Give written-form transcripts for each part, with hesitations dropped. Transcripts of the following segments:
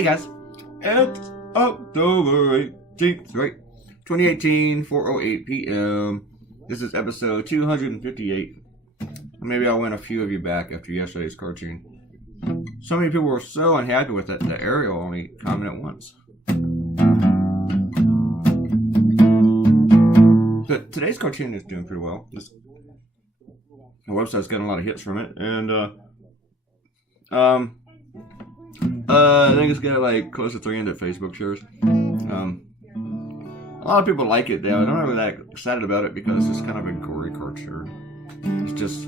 Hey guys, it's October 18th, right? 2018, 4:08 p.m. This is episode 258. Maybe I'll win a few of you back after yesterday's cartoon. So many people were so unhappy with it that Ariel only commented once. But today's cartoon is doing pretty well. The website's getting a lot of hits from it, and I think it's got like close to 300 Facebook shares. A lot of people like it though. I'm not really that excited about it because it's kind of a gory cartoon. It's just,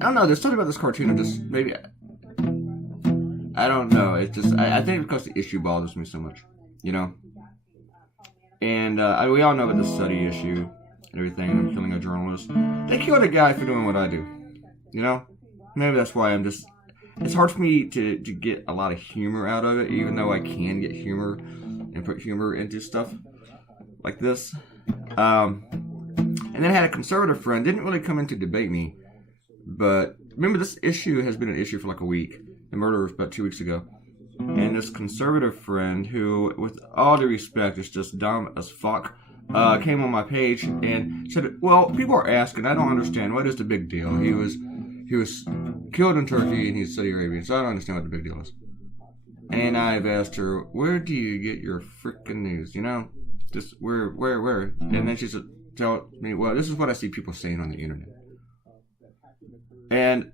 I don't know. There's something about this cartoon. I just maybe I don't know. It's just I think because the issue bothers me so much, you know. And we all know about the study issue and everything. And I'm killing a journalist. They killed a guy for doing what I do, you know. Maybe that's why I'm just. It's hard for me to get a lot of humor out of it, even though I can get humor and put humor into stuff like this. And then I had a conservative friend, didn't really come in to debate me, but remember this issue has been an issue for like a week. The murder was about 2 weeks ago. And this conservative friend who, with all due respect, is just dumb as fuck, came on my page and said, well, people are asking, I don't understand, what is the big deal? He was killed in Turkey and he's Saudi Arabian, so I don't understand what the big deal is. And I've asked her, where do you get your freaking news? You know, just where? And then she said, tell me, well, this is what I see people saying on the internet. And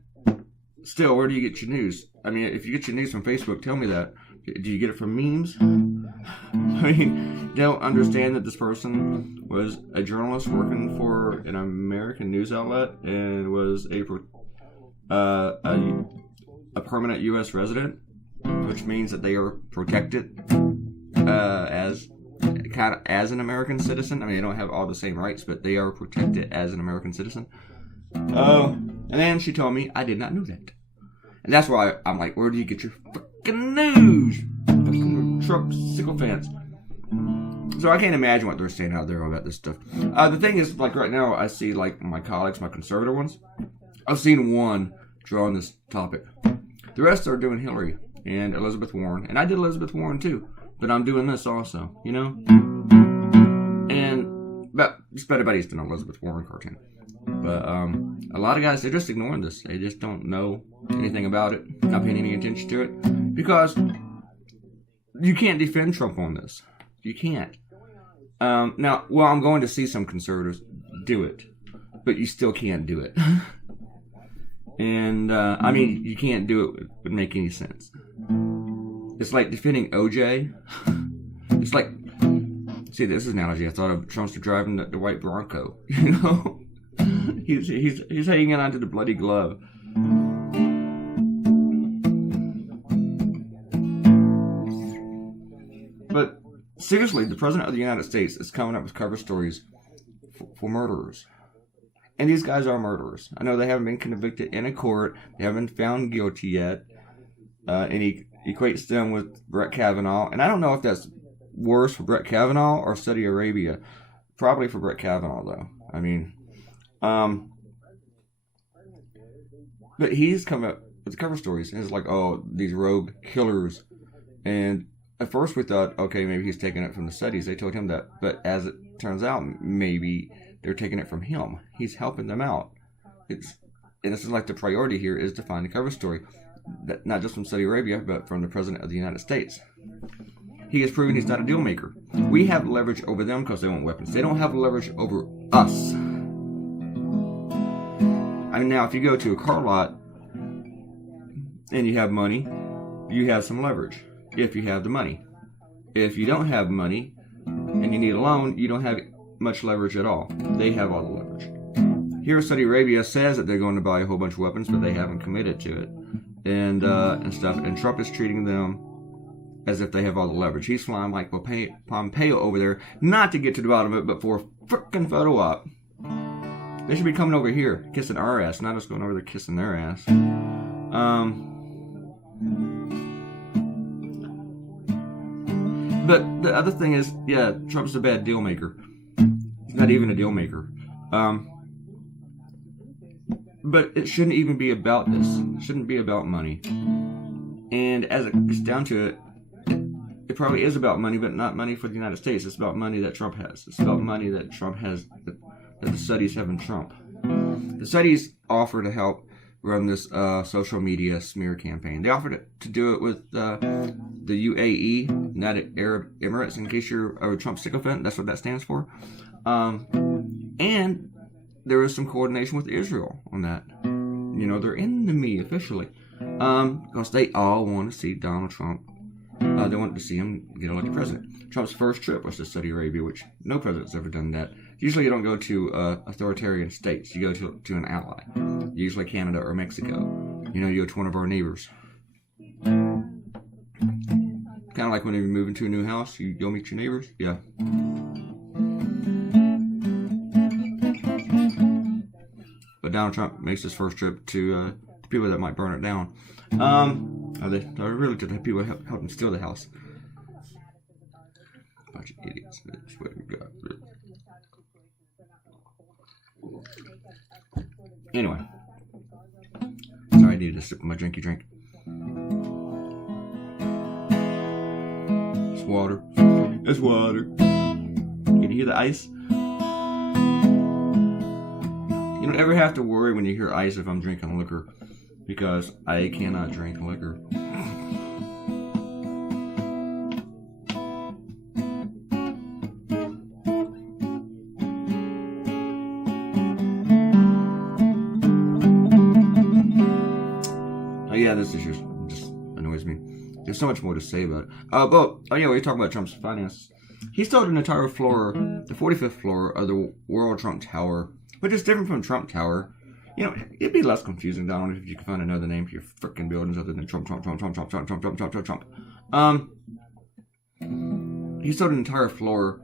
still, where do you get your news? I mean, if you get your news from Facebook, tell me that. Do you get it from memes? I mean, they don't understand that this person was a journalist working for an American news outlet and was a permanent U.S. resident, which means that they are protected as an American citizen. I mean, they don't have all the same rights, but they are protected as an American citizen. And then she told me I did not know that, and that's why I'm like, where do you get your fucking news? Fucking Trump sycophants. So I can't imagine what they're saying out there about this stuff. The thing is, like right now, I see like my colleagues, my conservative ones. I've seen one draw on this topic. The rest are doing Hillary and Elizabeth Warren. And I did Elizabeth Warren too. But I'm doing this also, you know? And just about everybody's done an Elizabeth Warren cartoon. But a lot of guys, they're just ignoring this. They just don't know anything about it. Not paying any attention to it. Because you can't defend Trump on this. You can't. Now, well, I'm going to see some conservatives do it. But you still can't do it. And, I mean, you can't do it. It would make any sense. It's like defending OJ. It's like, see, this is an analogy. I thought of Trumpster driving the white Bronco. You know? he's hanging onto the bloody glove. But, seriously, the President of the United States is coming up with cover stories for murderers. And these guys are murderers. I know they haven't been convicted in a court. They haven't been found guilty yet. And he equates them with Brett Kavanaugh. And I don't know if that's worse for Brett Kavanaugh or Saudi Arabia. Probably for Brett Kavanaugh, though. I mean, but he's come up with cover stories. And it's like, oh, these rogue killers. And at first we thought, okay, maybe he's taking it from the studies. They told him that. But as it turns out, maybe they're taking it from him. He's helping them out. And this is like the priority here is to find a cover story. That, not just from Saudi Arabia, but from the President of the United States. He has proven he's not a deal maker. We have leverage over them because they want weapons. They don't have leverage over us. I mean, now, if you go to a car lot and you have money, you have some leverage. If you have the money. If you don't have money and you need a loan, you don't have much leverage at all. They have all the leverage. Here, Saudi Arabia says that they're going to buy a whole bunch of weapons, but they haven't committed to it, and stuff. And Trump is treating them as if they have all the leverage. He's flying like Pompeo over there, not to get to the bottom of it, but for a frickin' photo op. They should be coming over here, kissing our ass, not us going over there kissing their ass. But the other thing is, yeah, Trump's a bad deal maker. He's not even a deal maker. But it shouldn't even be about this. It shouldn't be about money. And as it gets down to it, it probably is about money, but not money for the United States. It's about money that Trump has. It's about money that Trump has, that the Saudis have in Trump. The Saudis offer to help run this social media smear campaign. They offered to do it with the UAE, United Arab Emirates, in case you're a Trump sycophant. That's what that stands for. And there is some coordination with Israel on that. You know, they're enemy officially. Because they all want to see Donald Trump. They want to see him get elected president. Trump's first trip was to Saudi Arabia, which no president's ever done that. Usually you don't go to authoritarian states. You go to an ally. Usually Canada or Mexico. You know, you go to one of our neighbors. Kind of like when you move into a new house, you go meet your neighbors. Yeah. But Donald Trump makes his first trip to people that might burn it down. They really to the people help him steal the house. Bunch of idiots. That's what we got. Anyway. Sorry, I needed a sip of my drinky drink. It's water. It's water. Can you hear the ice? You don't ever have to worry when you hear ice if I'm drinking liquor, because I cannot drink liquor. Yeah, this issue just annoys me. There's so much more to say about it. We're talking about Trump's finances. He sold an entire floor, the 45th floor of the World Trump Tower, which is different from Trump Tower. You know, it'd be less confusing, Donald, if you could find another name for your frickin' buildings other than Trump. He sold an entire floor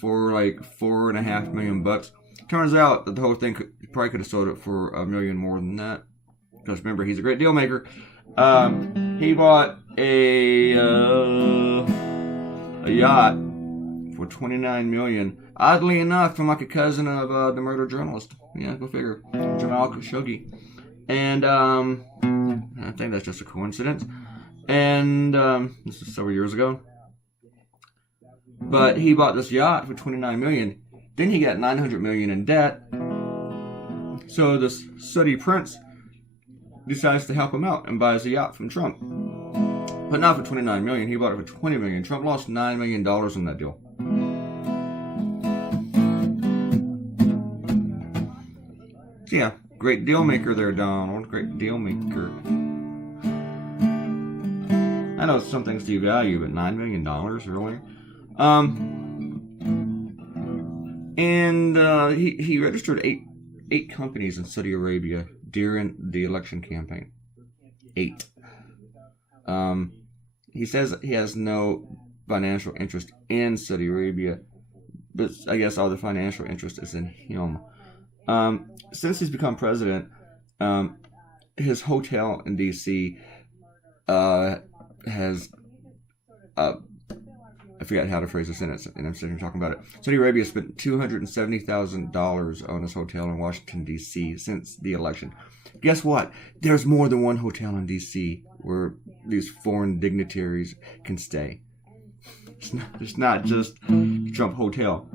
for like $4.5 million. Turns out that the whole thing probably could have sold it for $1 million more than that. Because remember, he's a great deal maker. He bought a yacht for $29 million. Oddly enough, from like a cousin of the murder journalist. Yeah, go figure. Jamal Khashoggi. And I think that's just a coincidence. And this is several years ago. But he bought this yacht for $29 million. Then he got $900 million in debt. So this Saudi prince decides to help him out and buys a yacht from Trump. But not for $29 million. He bought it for $20 million. Trump lost $9 million on that deal. So yeah, great deal maker there, Donald. Great deal maker. I know some things devalue, but $9 million, really? He registered eight companies in Saudi Arabia during the election campaign. 8. He says he has no financial interest in Saudi Arabia, but I guess all the financial interest is in him. Since he's become president, his hotel in D.C. has I forgot how to phrase the sentence, and I'm sitting here talking about it. Saudi Arabia spent $270,000 on his hotel in Washington, D.C. since the election. Guess what? There's more than one hotel in D.C. where these foreign dignitaries can stay. It's not just the Trump Hotel.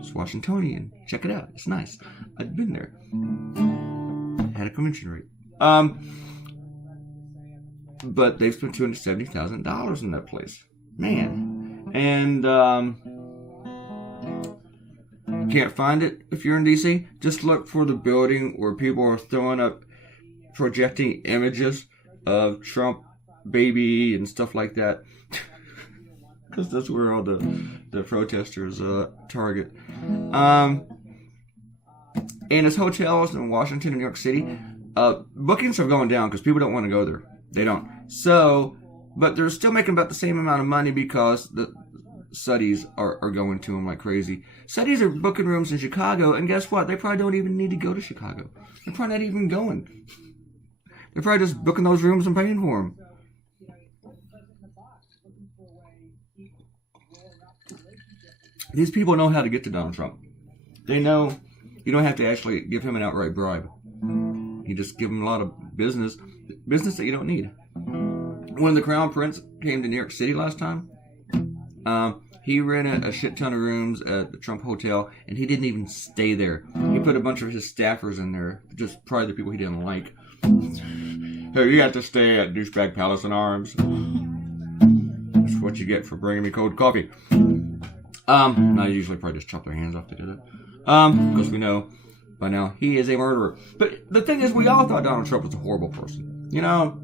It's Washingtonian. Check it out. It's nice. I've been there. Had a convention rate. But they've spent $270,000 in that place. Man. And can't find it if you're in D.C. Just look for the building where people are throwing up, projecting images of Trump baby and stuff like that. Because that's where all the protesters target. And his hotels in Washington and New York City, bookings are going down because people don't want to go there. They don't. So, but they're still making about the same amount of money because the Saudis are going to them like crazy. Saudis are booking rooms in Chicago, and guess what? They probably don't even need to go to Chicago. They're probably not even going. They're probably just booking those rooms and paying for them. These people know how to get to Donald Trump. They know you don't have to actually give him an outright bribe. You just give him a lot of business that you don't need. When the Crown Prince came to New York City last time, he rented a shit ton of rooms at the Trump Hotel, and he didn't even stay there. He put a bunch of his staffers in there, just probably the people he didn't like. Hey, you have to stay at Douchebag Palace in Arms. That's what you get for bringing me cold coffee. I usually probably just chop their hands off to do that. Because we know by now he is a murderer. But the thing is, we all thought Donald Trump was a horrible person. You know?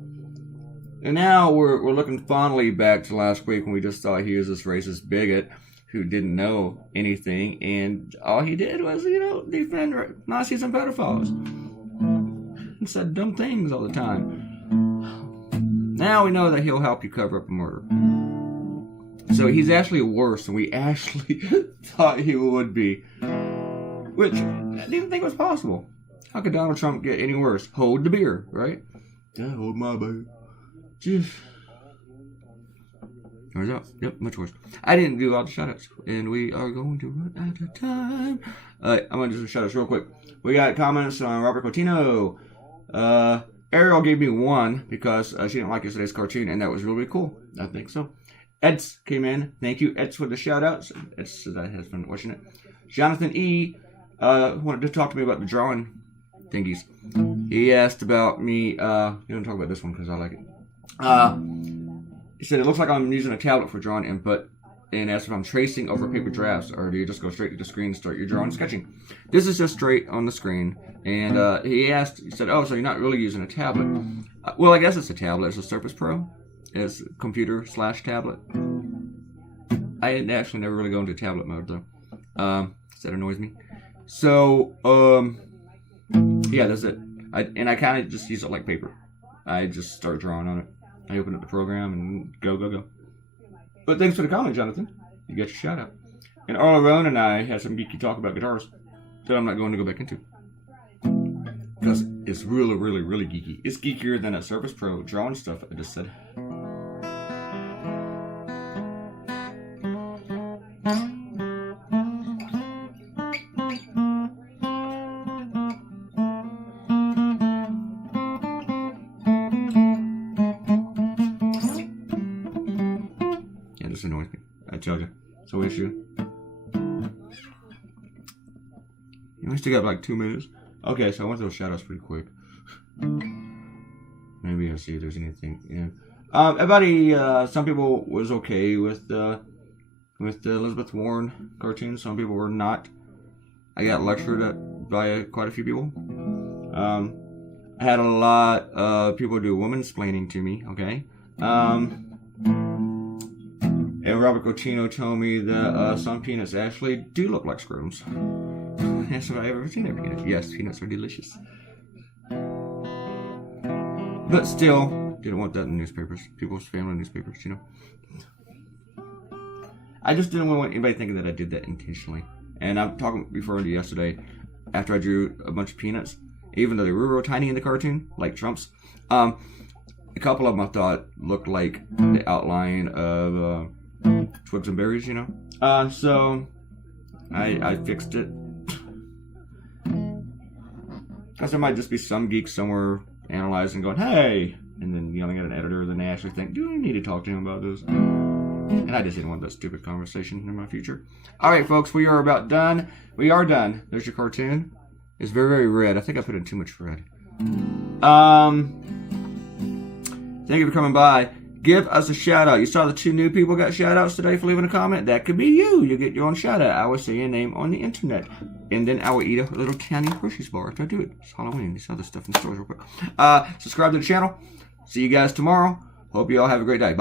And now we're looking fondly back to last week when we just thought he was this racist bigot who didn't know anything, and all he did was, defend Nazis and pedophiles. And said dumb things all the time. Now we know that he'll help you cover up a murder. So he's actually worse than we actually thought he would be. Which I didn't even think was possible. How could Donald Trump get any worse? Hold the beer, right? Yeah, hold my beer. Jeez. Where's that? Yep, much worse. I didn't do all the shoutouts, and we are going to run out of time. I'm going to do some shoutouts real quick. We got comments on Robert Coutinho. Ariel gave me 1 because she didn't like yesterday's cartoon, and that was really cool. I think so. Eds came in. Thank you, Eds, for the shoutouts. Eds says I has been watching it. Jonathan E. Wanted to talk to me about the drawing thingies. He asked about me. You don't talk about this one because I like it. He said, it looks like I'm using a tablet for drawing input, and asked if I'm tracing over paper drafts, or do you just go straight to the screen and start your drawing sketching? This is just straight on the screen. And he said, oh, so you're not really using a tablet. Well, I guess it's a tablet. It's a Surface Pro. It's computer/tablet. I actually never really go into tablet mode, though. That annoys me. So, yeah, that's it. I kind of just use it like paper. I just start drawing on it. I open up the program and go. But thanks for the comment, Jonathan. You got your shout out. And Arlo Roan and I had some geeky talk about guitars that I'm not going to go back into. Because it's really, really, really geeky. It's geekier than a Surface Pro drawing stuff I just said. This annoys me. I tell you. It's no issue. We still got like 2 minutes. Okay, so I went through those shoutouts pretty quick. Maybe I'll see if there's anything. Yeah. Everybody, some people was okay with the Elizabeth Warren cartoon. Some people were not. I got lectured at by quite a few people. I had a lot of people do womansplaining to me. Okay. And Robert Coutinho told me that some peanuts actually do look like scrums. That's what I've ever seen a peanut. Yes, peanuts are delicious. But still, didn't want that in newspapers. People's family newspapers, I just didn't want anybody thinking that I did that intentionally. And I'm talking before yesterday, after I drew a bunch of peanuts, even though they were real tiny in the cartoon, like Trump's, a couple of them I thought looked like the outline of Twigs and Berries, So I fixed it. Because there might just be some geek somewhere analyzing, going, hey, and then yelling at an editor, then they actually think, do we need to talk to him about this? And I just didn't want that stupid conversation in my future. Alright, folks, we are about done. We are done. There's your cartoon. It's very, very red. I think I put in too much red. Thank you for coming by. Give us a shout out. You saw the 2 new people got shout outs today for leaving a comment. That could be you. You get your own shout out. I will say your name on the internet. And then I will eat a little tiny Hershey's bar after I do it. It's Halloween. This other stuff in the stores real quick. Subscribe to the channel. See you guys tomorrow. Hope you all have a great day. Bye.